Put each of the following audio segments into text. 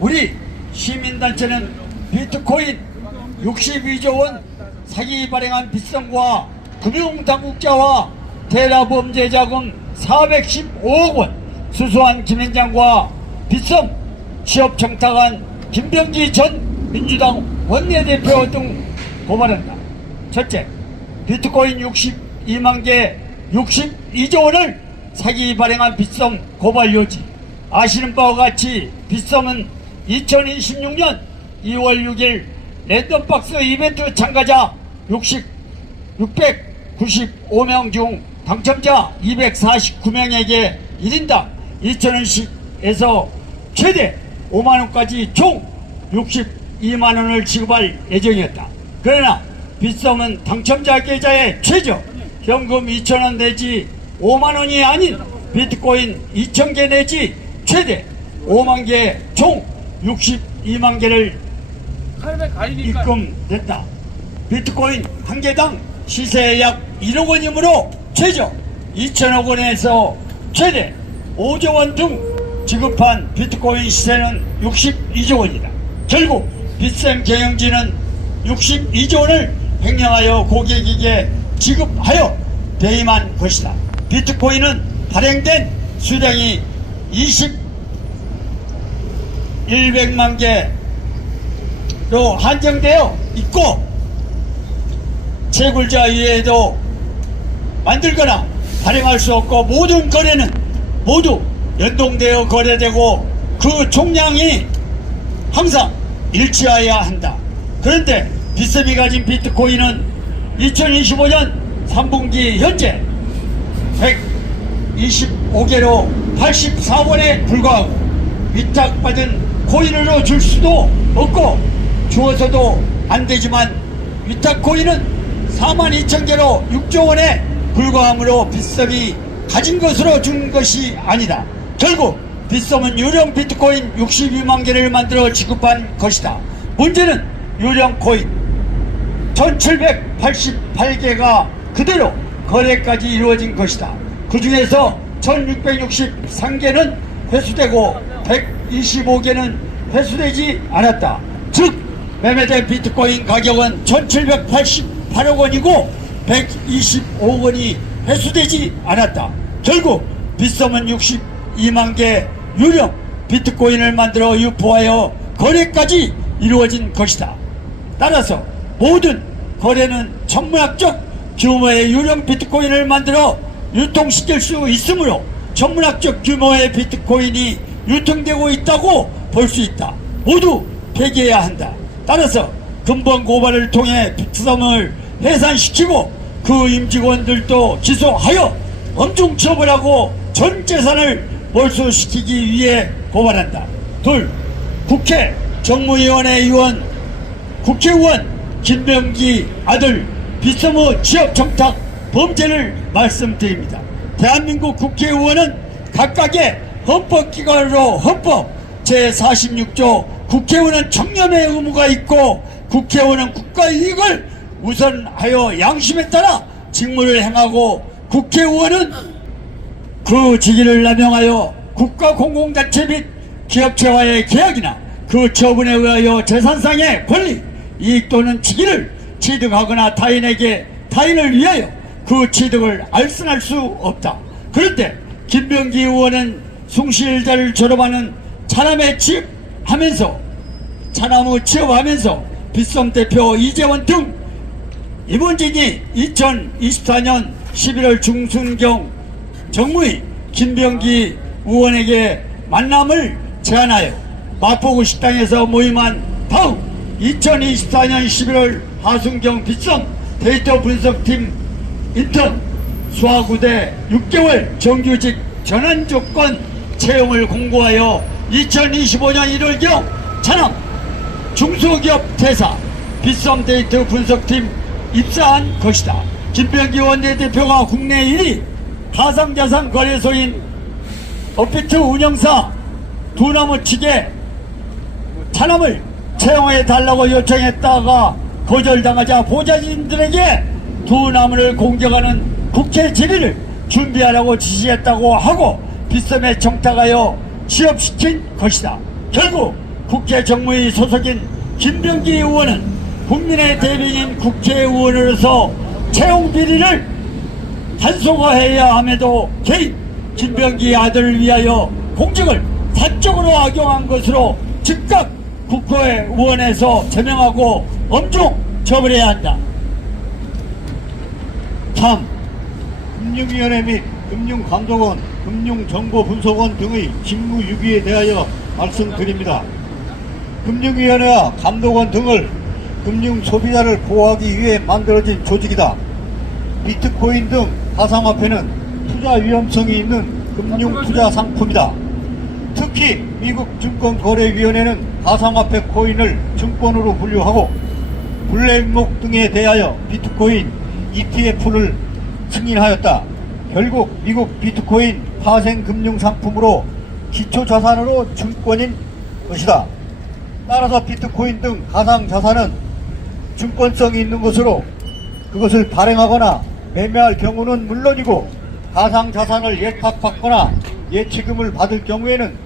우리 시민단체는 비트코인 62조 원 사기 발행한 빗썸과 금융당국자와 대라범죄자금 415억 원 수수한 김현장과 빗썸 취업 청탁한 김병기 전 민주당 원내대표 등 고발한다. 첫째, 비트코인 62만 개 62조 원을 사기 발행한 빗썸 고발 요지. 아시는 바와 같이 빗썸은 2026년 2월 6일 랜덤박스 이벤트 참가자 695명 중 당첨자 249명에게 1인당 2,000원씩에서 최대 5만원까지 총 62만원을 지급할 예정이었다. 그러나 빗썸은 당첨자 계좌에 최저 현금 2,000원 내지 5만원이 아닌 비트코인 2,000개 내지 최대 5만 개 총 62만 개를 입금됐다. 비트코인 한 개당 시세 약 1억 원이므로 최저 2천억 원에서 최대 5조 원 등 지급한 비트코인 시세는 62조 원이다. 결국 빗썸 경영진은 62조 원을 횡령하여 고객에게 지급하여 배임한 것이다. 비트코인은 발행된 수량이 100만 개로 한정되어 있고 채굴자 이외에도 만들거나 발행할 수 없고 모든 거래는 모두 연동되어 거래되고 그 총량이 항상 일치하여야 한다. 그런데 빗썸이 가진 비트코인은 2025년 3분기 현재 125개로 84원에 불과하고 위탁받은 코인으로 줄 수도 없고 주어서도 안 되지만 위탁 코인은 42,000개로 6조 원에 불과하므로 빗썸이 가진 것으로 준 것이 아니다. 결국 빗썸은 유령 비트코인 62만 개를 만들어 지급한 것이다. 문제는 유령 코인 1788개가 그대로 거래까지 이루어진 것이다. 그 중에서 1663개는 회수되고 125개는 회수되지 않았다. 즉 매매된 비트코인 가격은 1788억 원이고 125억 원이 회수되지 않았다. 결국 빗썸은 62만 개 유령 비트코인을 만들어 유포하여 거래까지 이루어진 것이다. 따라서 모든 거래는 천문학적 규모의 유령 비트코인을 만들어 유통시킬 수 있으므로 천문학적 규모의 비트코인이 유통되고 있다고 볼 수 있다. 모두 폐기해야 한다. 따라서 근본 고발을 통해 빗썸을 해산시키고 그 임직원들도 기소하여 엄중 처벌하고 전 재산을 몰수시키기 위해 고발한다. 둘, 국회 정무위원회 의원 국회의원 김병기 아들 빗썸의 취업청탁 범죄를 말씀드립니다. 대한민국 국회의원은 각각의 헌법기관으로 헌법 제46조 국회의원은 청렴의 의무가 있고 국회의원은 국가이익을 우선하여 양심에 따라 직무를 행하고 국회의원은 그 직위를 남용하여 국가공공단체 및 기업체와의 계약이나 그 처분에 의하여 재산상의 권리, 이익 또는 직위를 취득하거나 타인을 위하여 그 취득을 알선할 수 없다. 그런데 김병기 의원은 숭실대를 졸업하는 차남의 취업하면서 빗썸 대표 이재원 등 임원진이 2024년 11월 중순경 정무위 김병기 의원에게 만남을 제안하여 마포구 식당에서 모임한 다음 2024년 11월 하순경 빗썸 데이터 분석팀 인턴 수화구대 6개월 정규직 전환조건 채용을 공고하여 2025년 1월경 차남 중소기업 퇴사 빗썸 데이터 분석팀 입사한 것이다. 김병기 원내대표가 국내 1위 가상자산 거래소인 업비트 운영사 두나무 측에 차남을 채용해달라고 요청했다가 거절당하자 보좌진들에게 두나무를 공격하는 국회 질의를 준비하라고 지시했다고 하고 빗썸에 청탁하여 취업시킨 것이다. 결국 국제정무위 소속인 김병기 의원은 국민의 대변인 국회의원으로서 채용 비리를 단속화해야 함에도 개인 김병기 아들을 위하여 공직을 사적으로 악용한 것으로 즉각 국회의원에서 제명하고 엄중 처벌해야 한다. 3. 금융위원회 및 금융감독원, 금융정보분석원 등의 직무유기에 대하여 말씀드립니다. 금융위원회와 감독원 등을 금융소비자를 보호하기 위해 만들어진 조직이다. 비트코인 등 가상화폐는 투자 위험성이 있는 금융투자 상품이다. 특히 미국 증권거래위원회는 가상화폐 코인을 증권으로 분류하고 블랙록 등에 대하여 비트코인 ETF를 승인하였다. 결국 미국 비트코인 파생금융상품으로 기초자산으로 증권인 것이다. 따라서 비트코인 등 가상자산은 증권성이 있는 것으로 그것을 발행하거나 매매할 경우는 물론이고 가상자산을 예탁받거나 예치금을 받을 경우에는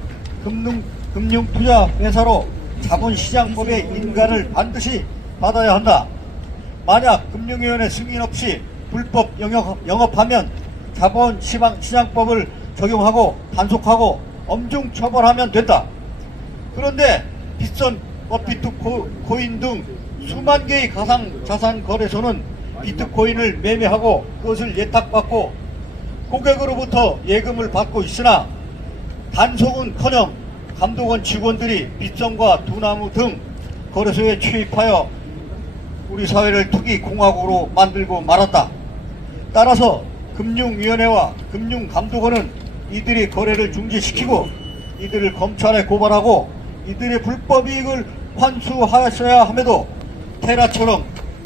금융투자회사로 자본시장법의 인가를 반드시 받아야 한다. 만약 금융위원회 승인 없이 불법 영업하면 자본시장법을 적용하고 단속하고 엄중 처벌하면 된다. 그런데 빗선 비트코인 등 수만 개의 가상자산 거래소는 비트코인을 매매하고 그것을 예탁받고 고객으로부터 예금을 받고 있으나 단속은커녕 감독원 직원들이 빗선과 두나무 등 거래소에 출입하여 우리 사회를 투기 공화국으로 만들고 말았다. 따라서 금융위원회와 금융감독원은 이들의 거래를 중지시키고 이들을 검찰에 고발하고 이들의 불법이익을 환수하였어야 함에도 테라처럼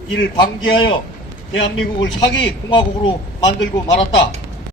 이를 방기하여 대한민국을 사기 공화국으로 만들고 말았다.